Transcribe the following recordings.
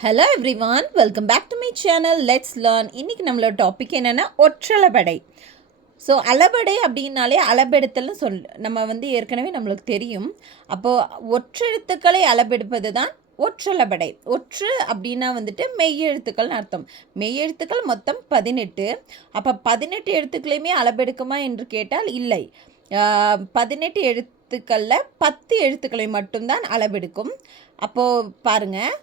Hello everyone, welcome back to my channel. Let's learn. இன்றைக்கி நம்மளோட topic என்னென்னா ஒற்றளபடை. So அளபடை அப்படின்னாலே அளபெடுத்தல்னு நம்ம ஏற்கனவே நம்மளுக்கு தெரியும். அப்போது ஒற்றெழுத்துக்களை அளபெடுப்பது தான் ஒற்றளபடை. ஒற்று அப்படின்னா மெய்யெழுத்துக்கள்னு அர்த்தம். மெய்யெழுத்துக்கள் மொத்தம் 18. அப்போ 18 எழுத்துக்களையுமே அளபெடுக்குமா என்று கேட்டால் இல்லை. 18 எழுத்துக்களில் 10 எழுத்துக்களை மட்டும்தான் அளபெடுக்கும். அப்போது பாருங்கள்,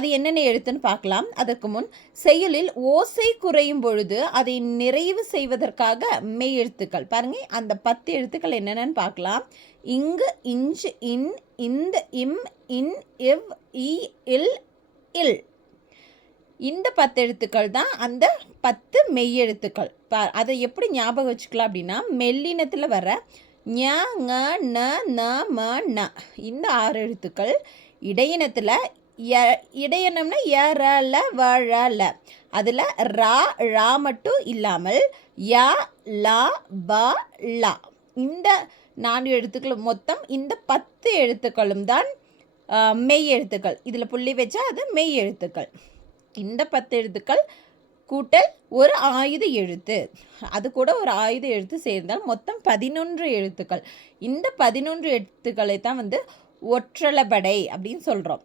அது என்னென்ன எழுத்துன்னு பார்க்கலாம். அதற்கு முன் செயலில் ஓசை குறையும் பொழுது அதை நிறைவு செய்வதற்காக மெய் எழுத்துக்கள் பாருங்கள். அந்த 10 எழுத்துக்கள் என்னென்னு பார்க்கலாம். இங்கு, இஞ்சு, இன், இந்த, இம், இன், இவ், இ, இல், இல். இந்த 10 எழுத்துக்கள் தான் அந்த 10 மெய் எழுத்துக்கள். அதை எப்படி ஞாபகம் வச்சுக்கலாம் அப்படின்னா, மெல்லினத்தில் வர ஞ, ங, ந, ந, ம, ந இந்த 6 எழுத்துக்கள். இடையினத்தில் இடையனம்னா யரல வழல, அதில் ரா மட்டும் இல்லாமல் ய, லா, ப, லா இந்த 4 எழுத்துக்கள். மொத்தம் இந்த 10 எழுத்துக்களும் தான் மெய் எழுத்துக்கள். இதில் புள்ளி வச்சா அது மெய் எழுத்துக்கள். இந்த 10 எழுத்துக்கள் கூட்டல் ஒரு ஆயுத எழுத்து, அது கூட ஒரு ஆயுத எழுத்து சேர்ந்தால் மொத்தம் 11 எழுத்துக்கள். இந்த 11 எழுத்துக்களை தான் ஒற்றளபடை அப்படின்னு சொல்கிறோம்.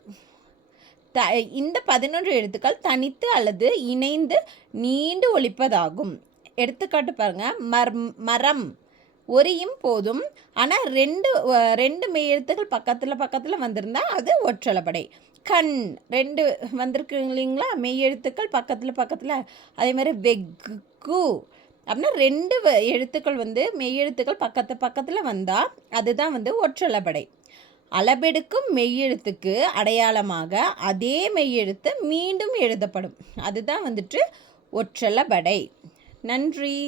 இந்த 11 எழுத்துக்கள் தனித்து அல்லது இணைந்து நீண்டு ஒலிப்பதாகும். எடுத்துக்காட்டு பாருங்கள். மரம் ஒரியும் போதும், ஆனால் ரெண்டு மெய் எழுத்துக்கள் பக்கத்தில் வந்திருந்தால் அது ஒற்றளபடை. கண் 2 வந்திருக்கு இல்லைங்களா, மெய் எழுத்துக்கள் பக்கத்தில். அதே மாதிரி வெகு அப்படின்னா 2 எழுத்துக்கள் மெய் எழுத்துக்கள் பக்கத்தில் வந்தால் அதுதான் ஒற்றளபடை. அளபெடுக்கும் மெய்யெழுத்துக்கு அடையாளமாக அதே மெய்யெழுத்து மீண்டும் எழுதப்படும். அதுதான் ஒற்றளபடை. நன்றி.